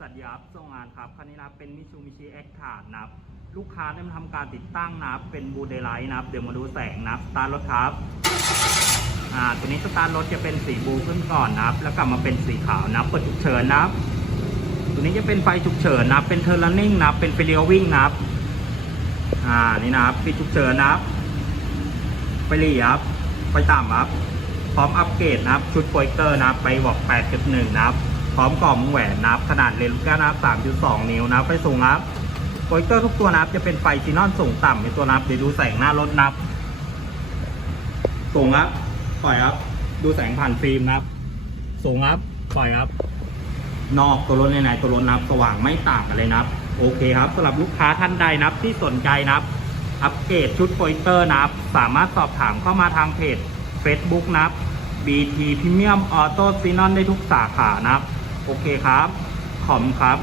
สัตย์ยับส่งงานครับ คันนี้นะเป็นมิชูมิชิแอคทาร์นะครับ ลูกค้าได้มาทำการติดตั้งนะครับ เป็นบูเดไลท์นะครับ เดี๋ยวมาดูแสงนะครับ สตาร์ทรถครับ อ่า ตัวนี้สตาร์ทรถจะเป็นสีบลูขึ้นก่อนนะครับ แล้วกลับมาเป็นสีขาวนะครับ เปิดฉุกเฉินนะครับ ตัวนี้จะเป็นไฟฉุกเฉินนะครับ เป็นเทอร์ลันนิ่งนะครับ เป็นไฟเลียววิ่งนะครับ อ่า นี่นะครับไฟฉุกเฉินนะครับไฟหลีครับไฟต่ำครับ พร้อมอัปเกรดนะครับ ชุดโปรเจคเตอร์นะครับ ไปบอก8.1นะครับ พร้อมกล่องแหวนนับขนาดเลนส์ลูกแก้วนับ3.2 นิ้วนะครับไฟสูงครับโปรเจคเตอร์ทุกตัวนับจะเป็นไฟซีนอนสูงต่ำในตัวนับเดี๋ยวดูแสงหน้ารถนับ สูงครับปล่อยครับ ดูแสงผ่านฟิล์มนับ สูงครับปล่อยครับ นอกตัวรถในในตัวรถนับสว่างไม่ต่างกันเลยนับ โอเคครับสำหรับลูกค้าท่านใดนับที่สนใจนับ อัปเกรดชุดโปรเจคเตอร์นับ สามารถสอบถามเข้ามาทางเพจ Facebook นับ BT Premium Auto Xenon ได้ทุกสาขานะครับ โอเคครับ ขอบคุณครับ